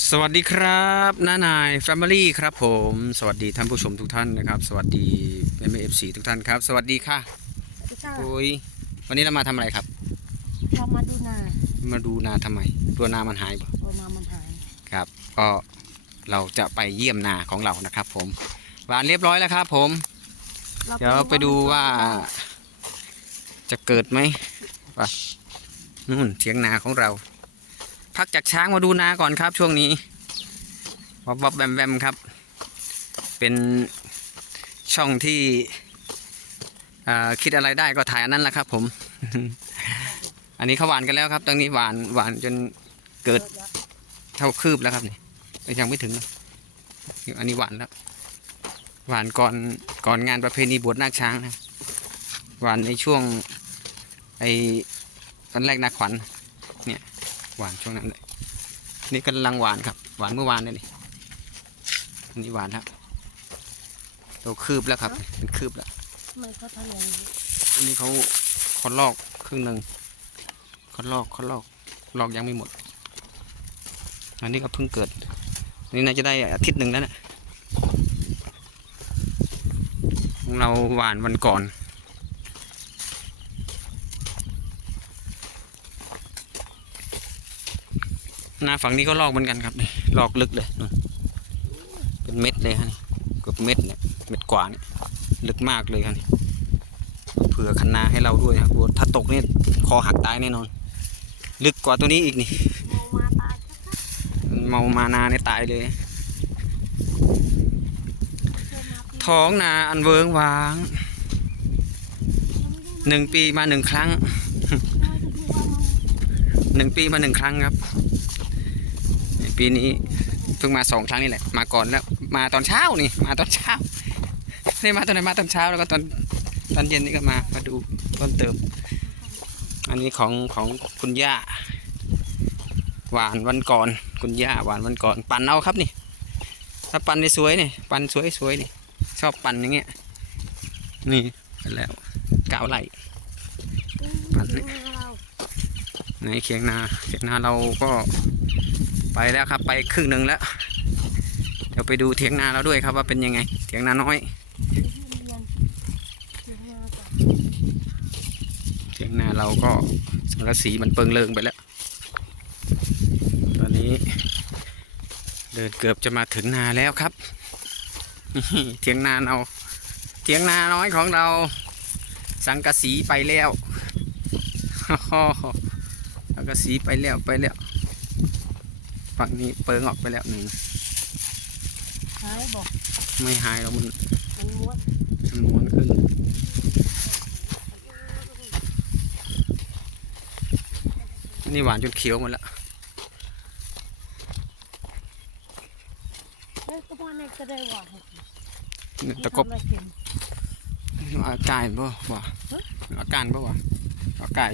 สวัสดีครับน้านายแฟมิลี่ครับผม สวัสดีท่านผู้ชมทุกท่านนะครับ สวัสดีเอ็มเอฟซีทุกท่านครับ สวัสดีค่ะพี่ก้าโอ้ยวันนี้เรามาทำอะไรครับ เรามาดูนา มาดูนาทำไม ตัวนามันหายบ่ตัวนามันหาย ครับ ก็เราจะไปเยี่ยมนาของเรานะครับ ผมหวานเรียบร้อยแล้วครับ ผมราเดี๋ยวไปดูว่า จะเกิดไหมว่านู่นเถียงนาของเรา พักจากช้างมาดูนาก่อนครับ ช่วงนี้วับวับแวมแวมครับ เป็นช่องที่คิดอะไรได้ก็ถ่ายอันนั้นแหละครับ ผม อันนี้เขาหวานกันแล้วครับตรงนี้หวานหวานจนเกิดเท่าคืบแล้วครับนี่ยังไม่ถึงอันนี้หวานแล้ว หวานก่อนก่อนงานประเพณีบวชนาคช้างนะหวานในช่วงไอ้ตอนแรกนาขวัญ หวานช่วงนั้นเลยนี่กำลังหวานครับ หวานเมื่อวานเลยนี่อันนี้หวานแล้วโตคืบแล้วครับเป็นคืบแล้วทำไมเขาทำอย่างนี้อันนี้เขาคอนลอกครึ่งหนึ่งคอนลอกคอนลอกลอกยังไม่หมด อันนี้ก็เพิ่งเกิดอันนี่น่าจะได้อาทิตย์หนึ่งแล้วนะของเราหวานวันก่อน หน้าฝั่งนี้ก็ลอกเหมือนกันครับนี่ลอกลึกเลยเป็นเม็ดเลยฮะนี่เกือบเม็ดเนี่ยเม็ดกว่าเนี่ยลึกมากเลยครับนี่เผื่อคันนาให้เราด้วยครับถ้าตกนี่คอหักตายแน่นอน ลึกกว่าตัวนี้อีกนี่เมองมาตายชัดเมามานาในตายเลย ท้องนาอันเวิงว้างหนึ่งปีมาหนึ่งครั้งหนึ่งปีมาหนึ่งครั้งครับ ปีนี้เพิ่งมาสองครั้งนี่แหละ มาก่อนแล้วมาตอนเช้านี่ มาตอนเช้าไม่ได้มาตอนไหนมาตอนเช้าแล้วก็ตอนตอนเย็นนี่ก็มามาดูต้นเติม อันนี้ของของคุณย่าหวานวันก่อนคุณย่าหวานวันก่อน ปั่นเอาครับนี่ ถ้าปั่นได้สวยนี่ปั่นสวยสวยนี่ชอบปั่นอย่างเงี้ยนี่แล้วกาวไหลปั่นเนี่ยในเคียงนาเคียงนาเราก็ ไปแล้วครับ ไปครึ่งหนึ่งแล้ว เดี๋ยวไปดูเถียงนาเราด้วยครับว่าเป็นยังไง เถียงนาน้อย เถียงนาเราก็สังกะสีมันเปิงเลิงไปแล้ว ตอนนี้ เดินเกือบจะมาถึงนาแล้วครับเถียงนาเราเถียงนาน้อยของเรา สังกะสีไปแล้วสังกะสีไปแล้วไปแล้ว ฝั่งนี้เปิงออกไปแล้วหนึ่งหายบอกไม่หายแล้วมันมันม้วนมันม้วนขึ้นนี่หวานจนเขียวหมดแล้วเฮ้ยก็มาในก็ได้ว่าให้เนี่ยตะกบทำอะไรกินอาการบ่บ่อาการบ่วะอาไก่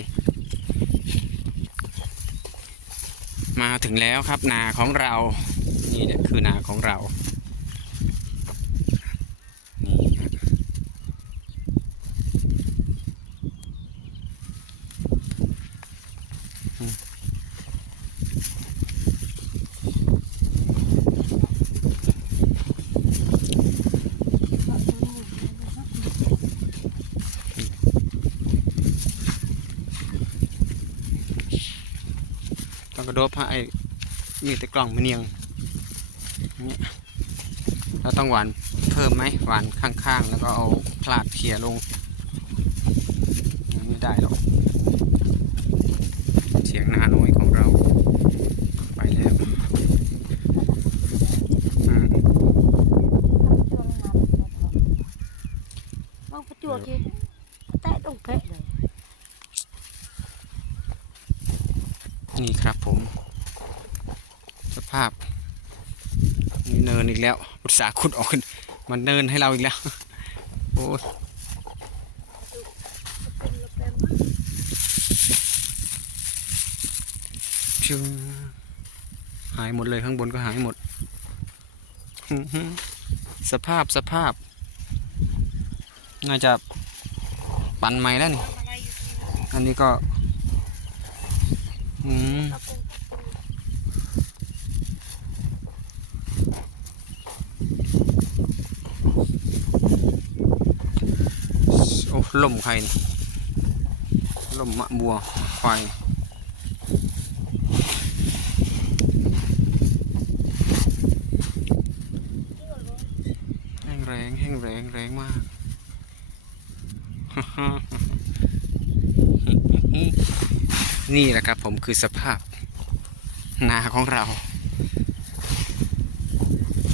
มาถึงแล้วครับนาของเรา นี่เนี่ยคือนาของเรา นี่ครับอืมต้อง กระโดดผ้าไอ้มีแต่กล่องมันเนียงนี่เราต้องหวานเพิ่มไหมหวานข้างๆ แล้วก็เอาพลาดเขี่ยลงไม่ได้หรอกเสียงนาน้อยของเรา ไปแล้วอืม บางประจวบที่แตะตรงเกะเลย นี่ครับผม สภาพนี่เนินอีก แล้วอุตสาห์ขุดออกขึ้น มันเนินให้เราอีกแล้ว โอ้ยเป็นละเป็นชิวหายหมดเลยข้างบนก็หายหมด สภาพสภาพ น่าจะปั่นใหม่แล้วนี่ อันนี้ก็ อืม ตะปู ล่มใครนี่ล่มมะบัวควายแห้งแรงแห้งแรงแรงมากนี่แหละครับผมคือสภาพนาของเรา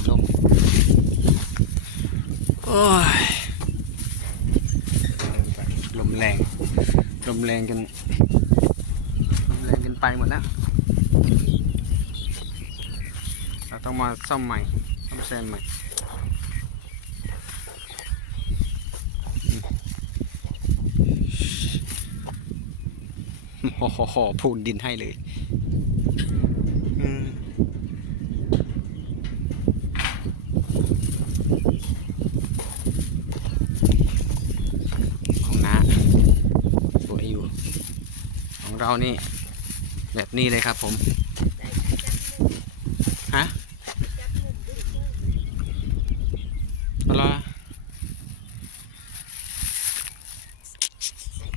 ลมโอ้ย แรงลมแรงกันลมแรงกันไปหมดแล้ว เราต้องมาซ่อมใหม่ซ่อมแซมใหม่โอ้โหพูนดินให้เลยอืมของน้าสวยอยู่ ของเรานี่ แบบนี้เลยครับผมฮะอะไร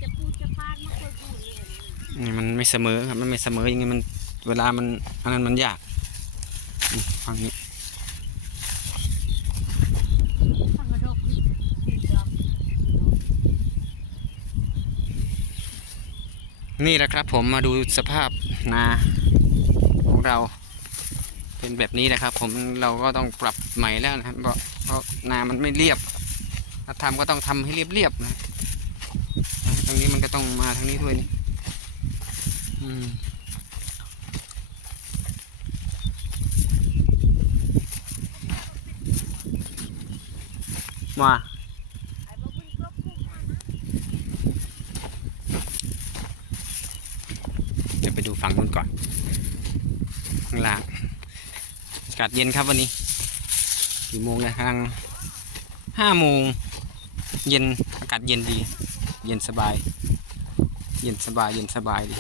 จะพูดจะพลาดไม่เคยพูดเลยนี่มันไม่เสมอครับ มันไม่เสมออย่างงี้มันเวลามันอันนั้นมันยากฟังนี้ ฟังกระดกพี่ครับ นี่แหละครับผมมาดูสภาพนาของเรา เป็นแบบนี้นะครับ ผมเราก็ต้องปรับใหม่แล้วนะครับเพราะนามันไม่เรียบถ้าทำก็ต้องทำให้เรียบๆนะตรงนี้มันก็ต้องมาทางนี้ด้วยนี่อืมมา ไอ้บ้าวิ่งกลบพุ่งมานะ เดี๋ยวไปดูฝั่ง นก่อน ข้างล่างอากาศเย็นครับวันนี้กี่โมงแล้วทางห้าโมงเย็นอากาศเย็นดี เย็นสบาย เย็นสบายเย็นสบายดี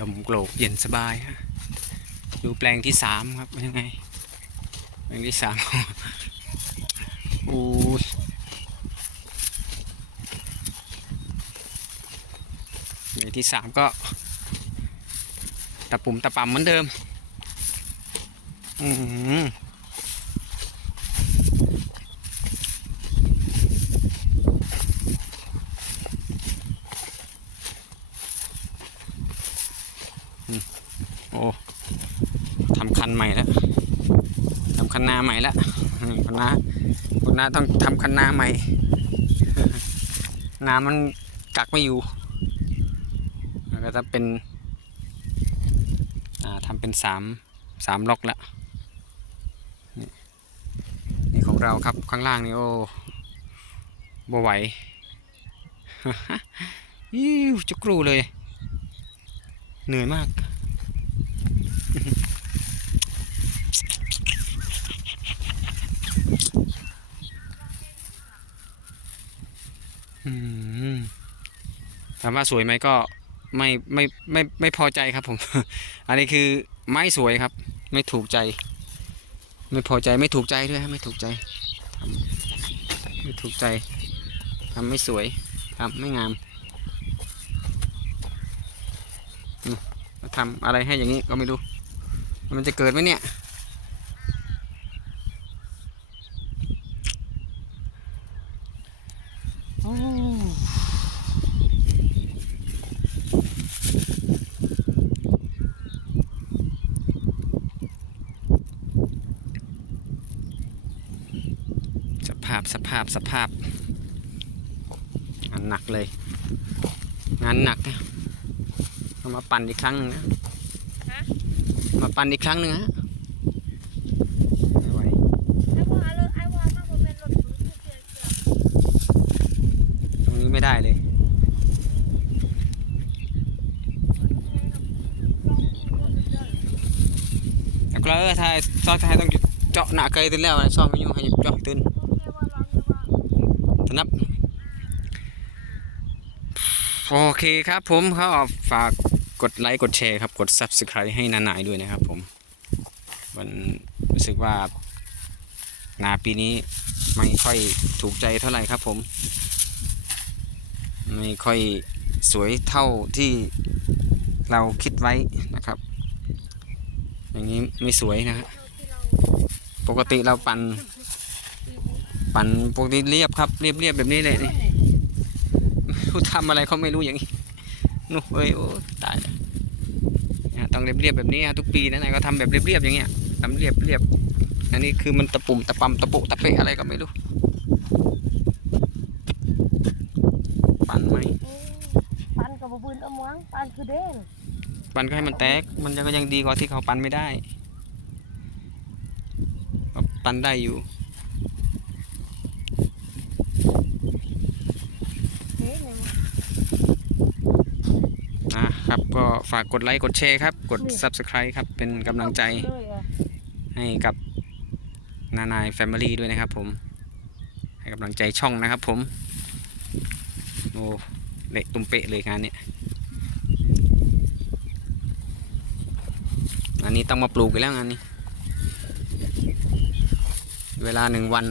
ลมโกรกเย็นสบายฮะดูแปลงที่สามครับเป็นยังไงแปลงที่สามอู้ย ใน ที่สามก็ตะปุ่มตะปำเหมือนเดิม อืมโอ้ทำคันใหม่แล้วทำคันนาใหม่แล้วคุณน้าคุณน้าต้องทำคันนาใหม่ น้ำมันกักไม่อยู่ ก็จะเป็นทำเป็นสามสามล็อกแล้วนี่นี่ของเราครับข้างล่างนี่โอ้บไหวยิ้วจุกรูเลย เหนื่อยมาก ถามว่าสวยไหมก็ ไม่ไม่ไม่ไม่พอใจครับผม อันนี้คือไม่สวยครับ ไม่ถูกใจ ไม่พอใจไม่ถูกใจด้วยไม่ถูกใจทำไม่ถูกใจทำไม่สวยทำไม่งามอืมมาทำอะไรให้อย่างนี้ก็ไม่รู้ มันจะเกิดไหมเนี่ย โอ้ สภาพสภาพสภาพงานหนักเลย งานหนักนะเอามาปั่นอีกครั้งหนึ่งนะมาปั่นอีกครั้งหนึ่งฮะไม่ไหวไอ้ว่าเลยไอ้ว่ามาเป็นรถตู้ที่เสียเกือบตรงนี้ไม่ได้เลยแล้วก็เออถ้าซอยไทยต้องเจาะหน้าเกยตื่นแล้วนะซ่อมไม่อยู่ให้เจาะตื่นถ นับ โอเคครับผมเขาฝากกดไลค์กดแชร์ครับ กด subscribe ให้นาหนายด้วยนะครับผมมันรู้สึกว่านาปีนี้ไม่ค่อยถูกใจเท่าไหร่ครับผม ไม่ค่อยสวยเท่าที่เราคิดไว้นะครับ อย่างนี้ไม่สวยนะฮะปกติเราปั่น ปั่นปกติเรียบครับเรียบเรียบแบบนี้เลยนี่รู้ทำอะไรเขาไม่รู้อย่างนี้นู่นเอ้ยโอ้ตายแล้วเนี่ยต้องเรียบเรียบแบบนี้ฮะทุกปีนะนายก็ทำแบบเรียบเรียบอย่างเงี้ยทำเรียบเรียบอันนี้คือมันตะปุ่มตะปำตะปุตะเปะอะไรก็ไม่รู้ปั่นไหมเอ้ยปันกับบุญเอามั้งปันคือเด้งปั่นก็ให้มันแตกมันก็ยังดีกว่าที่เขาปั่นไม่ได้ปั่นได้อยู่ เด้งเลยมั้ง นะครับ ก็ฝากกดไลค์กดแชร์ครับ กด Subscribe ครับ เป็นกำลังใจเลยอะให้กับนานายแฟมิลี่ด้วยนะครับผม ให้กำลังใจช่องนะครับผม โอ้เละตุ้มเป๊ะเลยงานนี้อันนี้ต้องมาปลูกกันแล้วงานนี้ เวลาหนึ่งวัน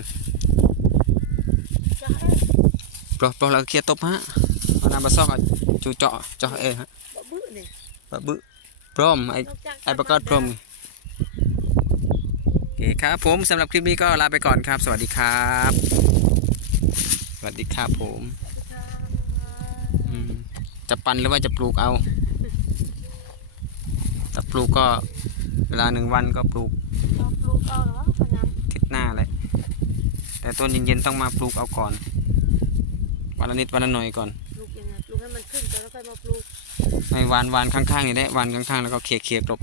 จะให้ปลอกปลอกเราเคลียร์ตบฮะเอาน้ำมาซอกเอาจูเจาะเจาะเออฮะบ่บื้อนี่ ปะบึพร้อมไอไอประกาศพรหมโอเคครับผมสำหรับคลิปนี้ก็ลาไปก่อนครับ สวัสดีครับ สวัสดีครับผมจะปันหรือว่าจะปลูกเอาถ้าปลูกก็เวลาหนึ่งวันก็ปลูกปลูกเอาเหรอพนันทิศหน้าเลยแต่ต้นเย็นๆต้องมาปลูกเอาก่อนวันละนิดวันละหน่อยก่อนปลูกยังไงปลูกให้มันขึ้นก่อนแล้วค่อยมาปลูก ในวานวานข้างๆนี่แหละวานข้างๆแล้วก็เคลียร์เคลียร์กลบ